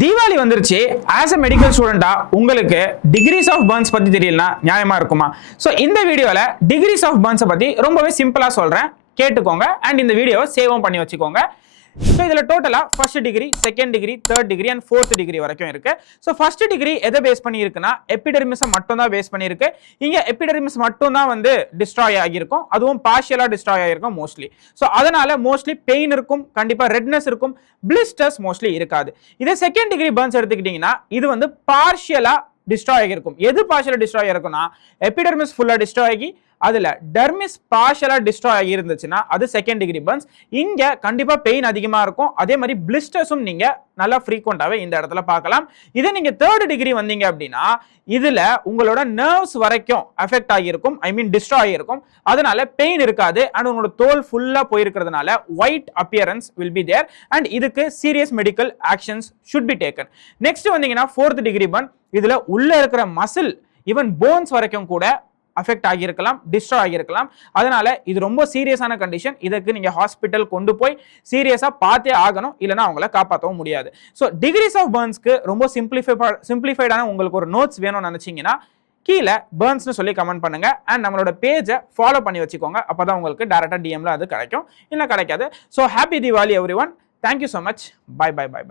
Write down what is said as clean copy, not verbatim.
தீபாவளி வந்துருச்சு. As a medical ஸ்டூடெண்டா உங்களுக்கு decrease of Burns பத்தி தெரியலனா நியாயமா இருக்குமா? சோ இந்த வீடியோல டிகிரிஸ் ஆஃப் பர்ன்ஸ் பத்தி ரொம்பவே சிம்பிளா சொல்றேன், கேட்டுக்கோங்க. அண்ட் இந்த வீடியோவை சேவும் பண்ணி வச்சுக்கோங்க. ஸோ இதில் டோட்டலாக first degree, second degree, third degree and fourth degree வரைக்கும் இருக்கு. ஸோ ஃபர்ஸ்ட் டிகிரி எதை பேஸ் பண்ணி இருக்குன்னா எபிடெர்மிஸை மட்டும் தான் பேஸ் பண்ணியிருக்கு. இங்கே எபிடெர்மிஸ் மட்டும் தான் வந்து டிஸ்ட்ராய் ஆகியிருக்கும், அதுவும் பார்ஷியலாக டிஸ்ட்ராய் ஆகிருக்கும் மோஸ்ட்லி. ஸோ அதனால மோஸ்ட்லி பெயின் இருக்கும், கண்டிப்பாக ரெட்னஸ் இருக்கும், பிளிஸ்டர்ஸ் மோஸ்ட்லி இருக்காது. இதே செகண்ட் டிகிரி பர்ன்ஸ் எடுத்துக்கிட்டீங்கன்னா இது வந்து பார்ஷியலாக டிஸ்ட்ராய் ஆகிருக்கும். எது பார்ஷியலா டிஸ்ட்ராய் ஆகிருக்கும்னா எபிடெர்மிஸ் ஃபுல்லா டிஸ்ட்ராய் ஆகி அதுல டெர்மிஸ் பார்ஷியலா டிஸ்ட்ராய் ஆகி இருந்துச்சுன்னா அது செகண்ட் டிகிரி பர்ன்ஸ். இங்க கண்டிப்பா பெயின் அதிகமா இருக்கும், அதே மாதிரி பிளிஸ்டர்ஸும் நீங்க நல்லா ஃப்ரீக்வெண்டாவே இந்த இடத்துல பார்க்கலாம். இதே நீங்க தேர்ட் டிகிரி வந்தீங்க அப்படின்னா இதுல உங்களோட நர்வ்ஸ் வரைக்கும் அஃபெக்ட் ஆகியிருக்கும், ஐ மீன் டிஸ்ட்ராய் ஆகியிருக்கும். அதனால பெயின் இருக்காது அண்ட் உங்களோட தோல் ஃபுல்லா போயிருக்கிறதுனால white appearance will be there and இதுக்கு serious medical actions should be taken. Next வந்தீங்கன்னா ஃபோர்த் டிகிரி பர்ன். இதுல உள்ள இருக்கிற மசில் ஈவன் போன்ஸ் வரைக்கும் கூட அஃபெக்ட் ஆகியிருக்கலாம், டிஸ்ட்ராய் ஆகியிருக்கலாம். அதனால இது ரொம்ப சீரியஸான கண்டிஷன். இதுக்கு நீங்க ஹாஸ்பிட்டல் கொண்டு போய் சீரியஸா பார்த்தே ஆகணும், இல்லைன்னா அவங்கள காப்பாற்றவும் முடியாது. ஸோ டிகிரிஸ் ஆஃப் பர்ன்ஸ்க்கு ரொம்ப சிம்பிளிஃபைடான உங்களுக்கு ஒரு நோட்ஸ் வேணும்னு நினைச்சீங்கன்னா கீழே பர்ன்ஸ்னு சொல்லி கமெண்ட் பண்ணுங்க அண்ட் நம்மளோட பேஜை ஃபாலோ பண்ணி வச்சுக்கோங்க. அப்பதான் உங்களுக்கு டைரக்டா டிஎம்ல அது கிடைக்கும், இல்லை கிடைக்காது. So happy Deepavali everyone. Thank you so much. Bye bye bye by.